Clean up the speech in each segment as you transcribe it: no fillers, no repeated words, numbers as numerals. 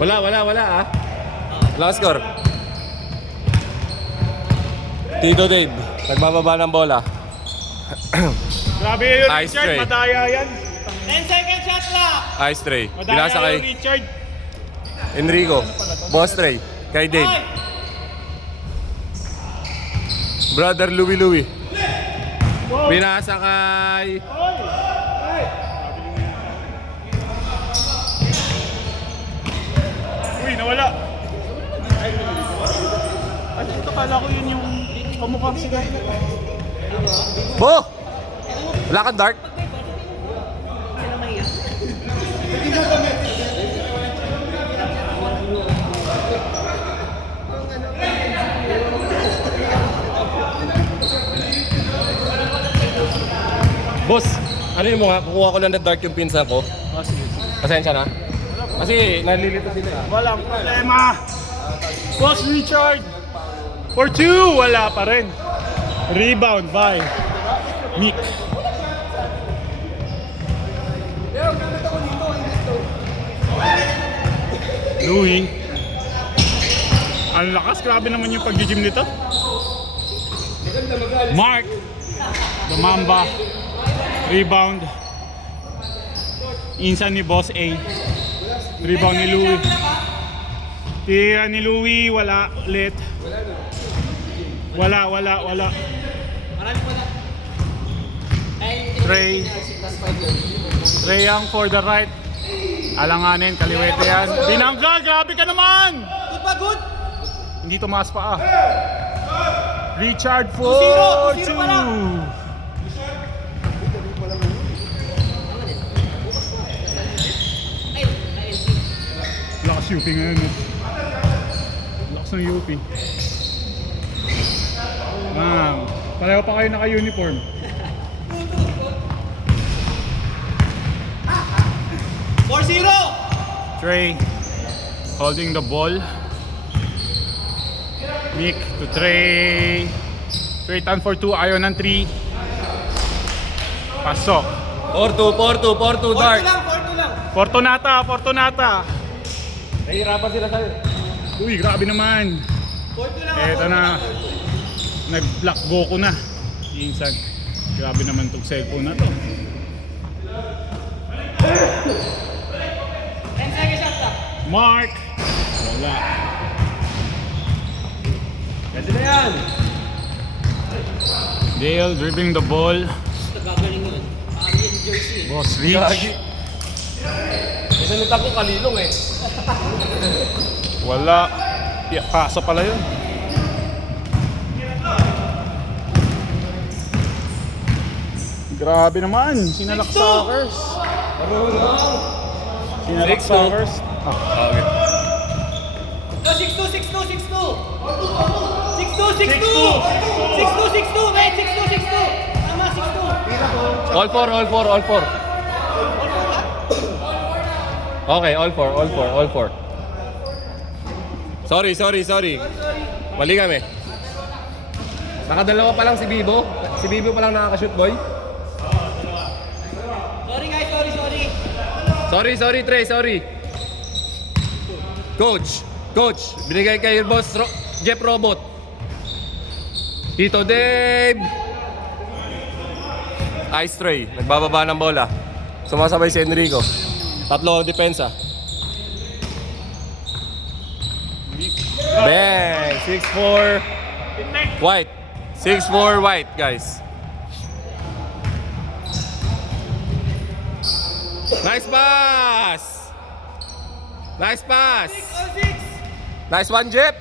Wala ah. Wala score. Tito Dave, nagbababa ng bola. Grabe yun, Ice Richard. tray. Madaya yan. 10 seconds shot clock. Ice tray. Madaya Binasa kay yun, Richard. Enrico. Boss tray. Kay Dave. Ay! Brother Louie. Binasa kay... Uy, nawala. Ay, ito kala ko yun yung kamukha si Guy. Bo! Wala kang dart? Boss, ano yung mga kukuha ko lang na dart yung pinsan ko? Oh, sige. Pasensya na. Kasi nalilito sila. Walang problema. Boss Richard. For 2, wala pa rin. Rebound by Nick. Louie. Ang lakas, grabe naman yung pag-gym nito. Mark. The Mamba. Rebound. Insan ni Boss A. Rebound ni Louie. Tira ni Louie, wala ulit. Wala. Marami pa na. Trey Young for the right. Alanganin, kaliwete yan. Binangga, grabe ka naman! Good pa, good. Hindi tumaas pa ah. Richard for 2-0 2. pa lang. Lakas UP ngayon eh. Lakas ng UP. Ma'am, pareho pa kayo naka-uniform. Trey holding the ball. Nick to Trey. Trey turn for 2, ayaw ng 3. Pasok. 4-2 dart. 4-2 lang. Fortunata. Nahihirapan sila sa'yo. Uy, grabe naman. 4-2 lang. Eto na. Nag-block Goku na. Insan. Grabe naman tong cellphone na to. 10 seconds shot clock. Mark. Wala. Pwede na yan. Dale dribbling the ball. Nagagaling yun. Yung jersey. Boss Rich. Gagi. Isalita ko kalilong eh. Wala. Yeah, kasa pala yun. Grabe naman. Sinalak 6-2. Sockers. Sinalak 6-2. Sockers. Okay. No, 6-2. 6-2, man. 6-2. Tama, 6-2. All four. Okay, all four. Sorry. Mali kami. Nakadalawa pa lang si Bibo. Si Bibo pa lang nakaka-shoot, boy. Sorry, guys. Sorry, Trey, sorry. Coach, binigay kay Boss Jeff Robot. Tito Dave. Ice Trey, nagbababa ng bola. Sumasabay si Enrico. Tatlo ang depensa. Bang! 6-4 white. 6-4 white, guys. Nice pass! Nice one, Jeff!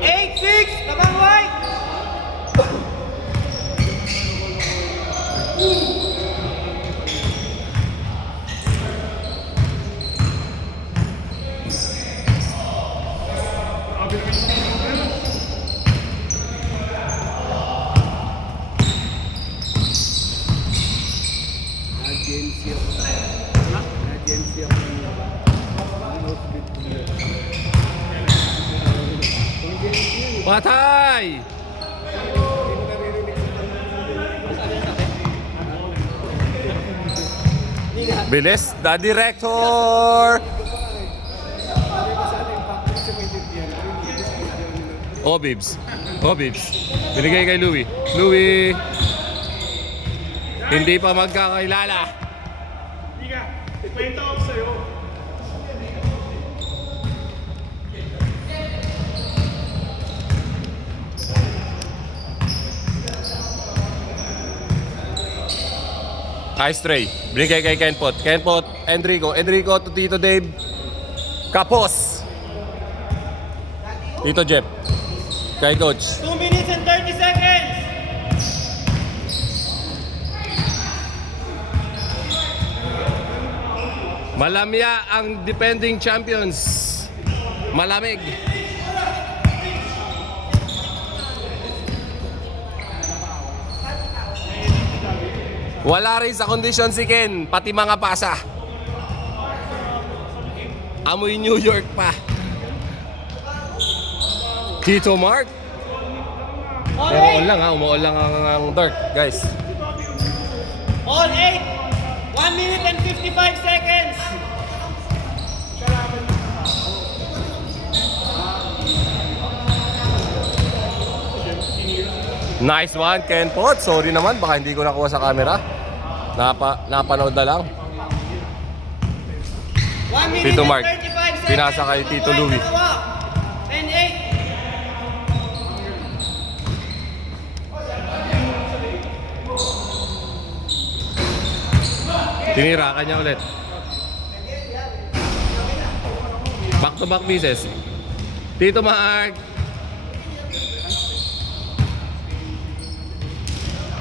Eight, six, labang white. Patay! Bilis, the director! Oh, Bibs. Oh, Bibs. Binigay kay Louie. Louie! Hindi pa magkakailala. Hindi ka. Ikwento ako sa'yo. High stray. Binigay kay Kenpot. Kenpot, Enrico. Enrico to Tito Dave. Kapos. Tito Jeff. Kay Coach. 2 minutes and 30 seconds. Malamya ang defending champions. Malamig. Wala rin sa kondisyon si Ken, pati mga pasa. Amoy New York pa. Tito Mark. All Umuol 8. lang ha, umuol lang ang dirt, guys. All 8. 1 minute and 55 seconds. Nice one, Ken Pot. Sorry naman, baka hindi ko nakuha sa camera. Napanood na lang. 1 minute Tito and Mark. 35 seconds. Pinasa kay Tito Louie. 10-8. Tinira kanya ulit. Back to back misses. Tito Mark.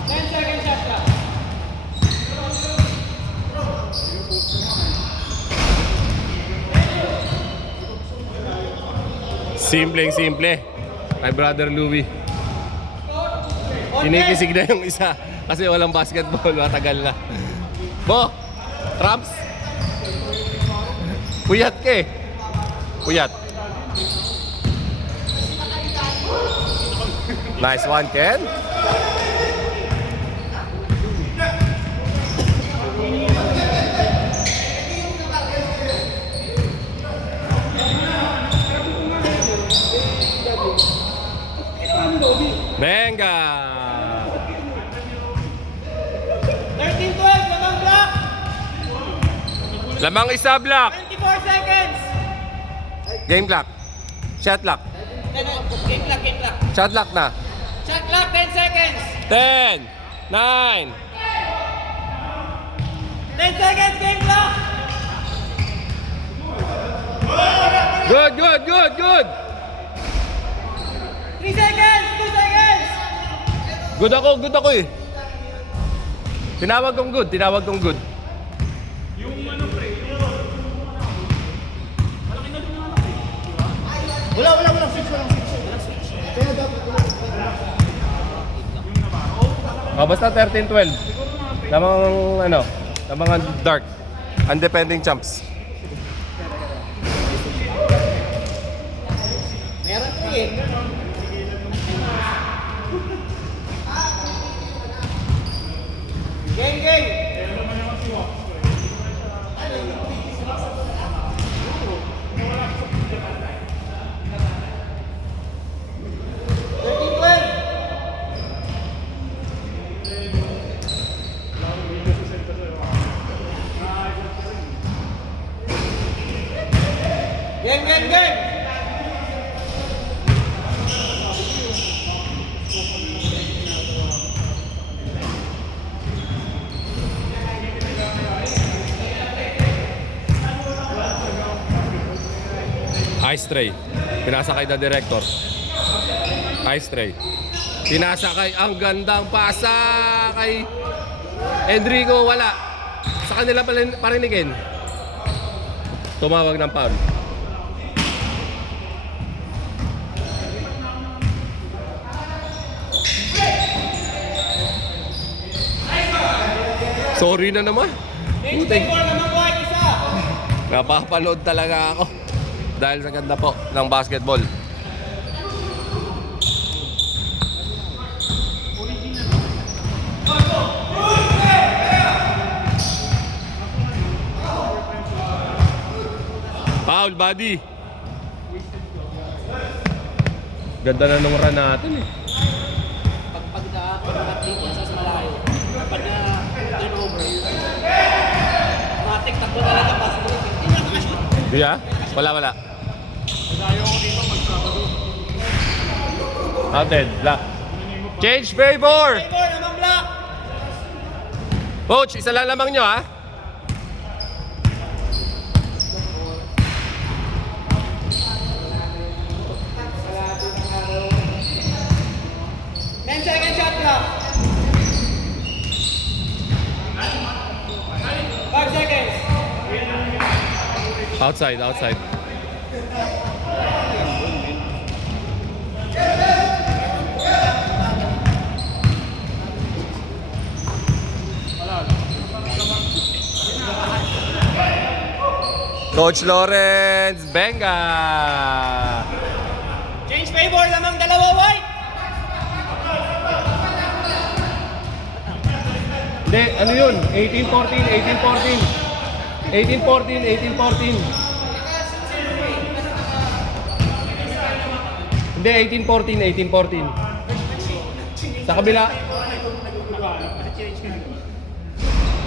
10 seconds shot clock. Simpleng-simple. Kay Brother Louie. Kinikisig na yung isa kasi walang basketball, matagal na. Bo, Traps. Puyat ka eh. Puyat. Nice one, Ken. Venga! 13-12, lamang block. Lamang isa block. 24 seconds. Game clock. Shot clock. Game clock, game clock. Shot clock na. Shot clock, 10 seconds. 10, 9. 10 seconds, game clock. Good, good, good, good. 3 seconds, 2 seconds. Good ako eh. Tinawag kong good. Wala switch, walang switch. Kaya dapat Oh, basta 13-12. Lamang dark. Undepending champs. meron 3 eh. Game. Game. Ice tray. Pinasakay na director. Ice tray. Pinasakay. Ang gandang pasa kay Enrico. Wala. Sa kanila parinigin. Tumawag ng foul. Sorry na naman. Buti. Napapanood talaga ako. Dahil sa ganda po ng basketball. Foul, buddy. Ganda na nung run natin eh. Pag na-athlete sa malayo, pag na-turnover, matik takbo talaga possibility. Hindi na makashoot. Di ah? Wala. Ayaw ko dito magsabado. Outed, black. Change favor! Favor naman block! Coach, isa lang lamang nyo ha. Second shot block. 5 seconds. Outside. Coach Lawrence Benga. Change favor lamang dalawa white. Hindi, ano yun? 18-14. Hindi, 18-14. Sa kabila.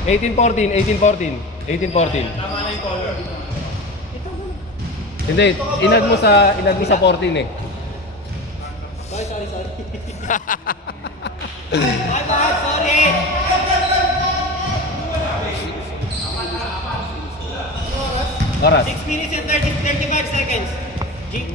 18-14. Hindi, inad mo sa 14 eh. Sorry. My bad, sorry. Oras. 6 minutes and 35 seconds. G.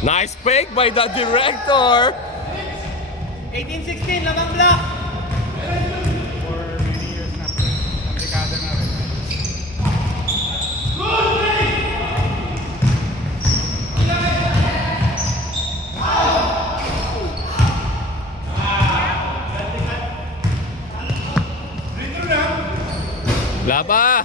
Nice fake by the director. 18-16 lamang block. For many years na. Ang dekada na rin. Laba.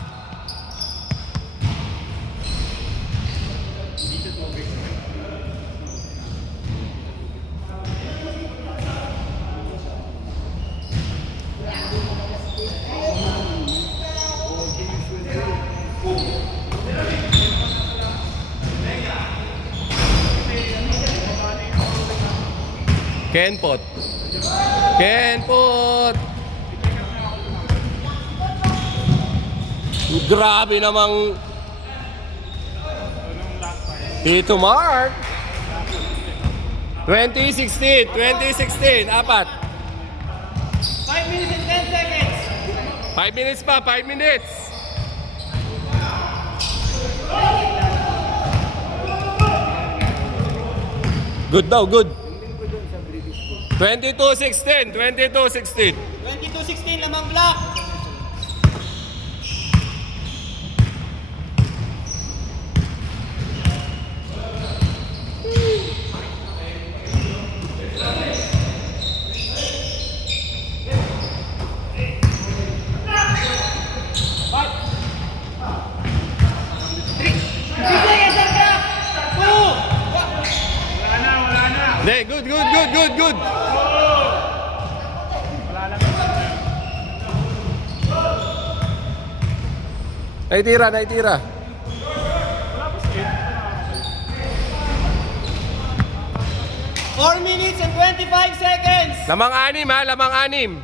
Kenpot. Grabe namang Tito Mark. 2016, apat. 5 minutes and 10 seconds. 5 minutes pa, 5 minutes. Good daw, good. 22-16 lamang block. Hindi, good. Naitira. 4 minutes and 25 seconds. Lamang-anim ha, lamang-anim.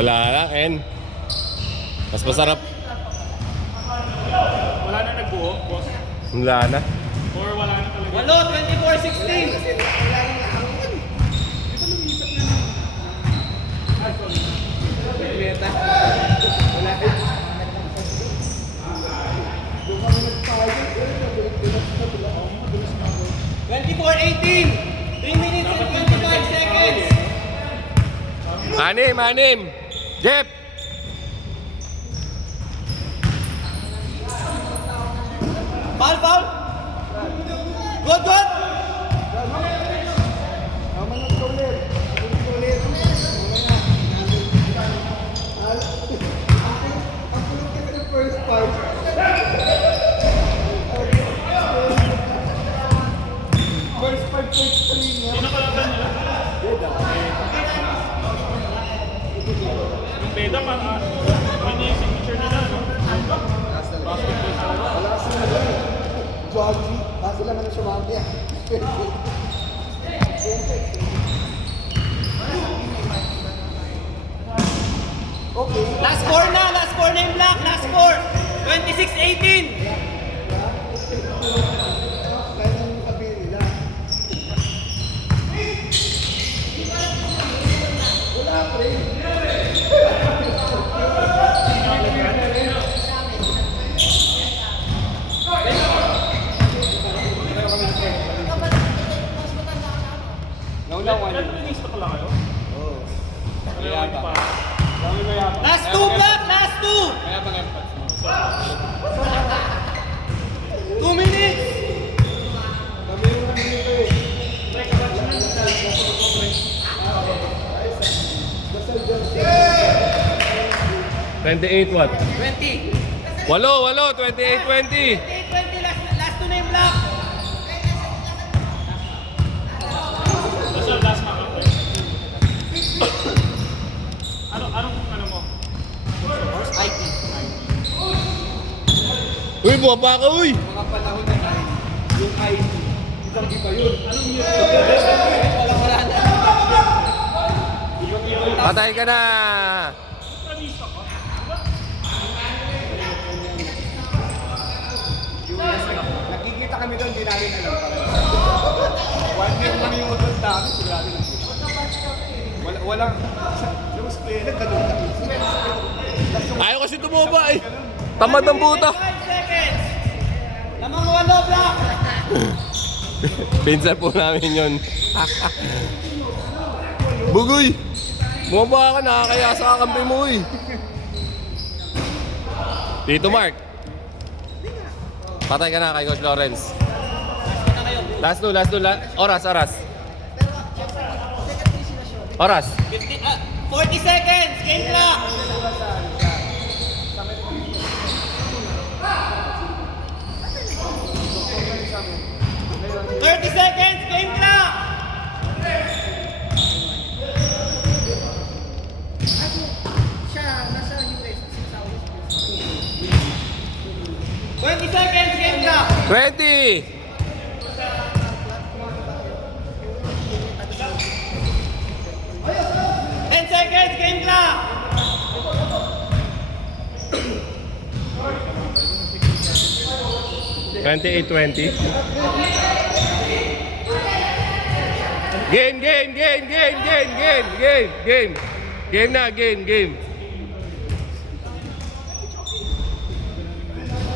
Wala na, Ken. Mas masarap. Wala na nagbuo, boss? Wala na. Or wala na talaga? Walo, 24-16. Twenty-four, 18. 3 minutes and 25 seconds. Anim. Jeff! Foul. Good. Sino kalaban nila? Yung Beda pa nga. Yun yung signature nila, no? Basketball talaga. Jogi, basta lang ano sumami. Okay. Last four na yung black. Last four. 26-18. Kaya nang sabihin nila. Wala pre. Nag-release pa pala kayo? Oo. Pa. Last two, black. Last two. 2 minutes. 28 what? 20. Walo, 28-20. 20. Last two na yung black. Basta last na ka. Anong mo? IT. Uy, bumaba ka, uy! Mga panahon na tayo, yung ID, isang iba yun. Anong yun? Wala na. Patay ka na! Nakikita kami doon, di namin alam pala. One year lang yung doon dami, sigurado lang. Walang, yung spelling, ganun lang. Ayaw kasi tumaba eh. Tamad ng puta. 5 seconds. Lamang walo, black. Pinsan po namin yun. Bugoy! Bumaba ka, nakakaya sa kakampi mo eh. Tito Mark. Patay ka na kay Coach Lawrence. Last two. Oras. Oras. 40 seconds. Game clock. 30 seconds. Game clock. Twenty seconds. Game clock. 20! 10 seconds. Game clock. 28-20. Game. Game na, game.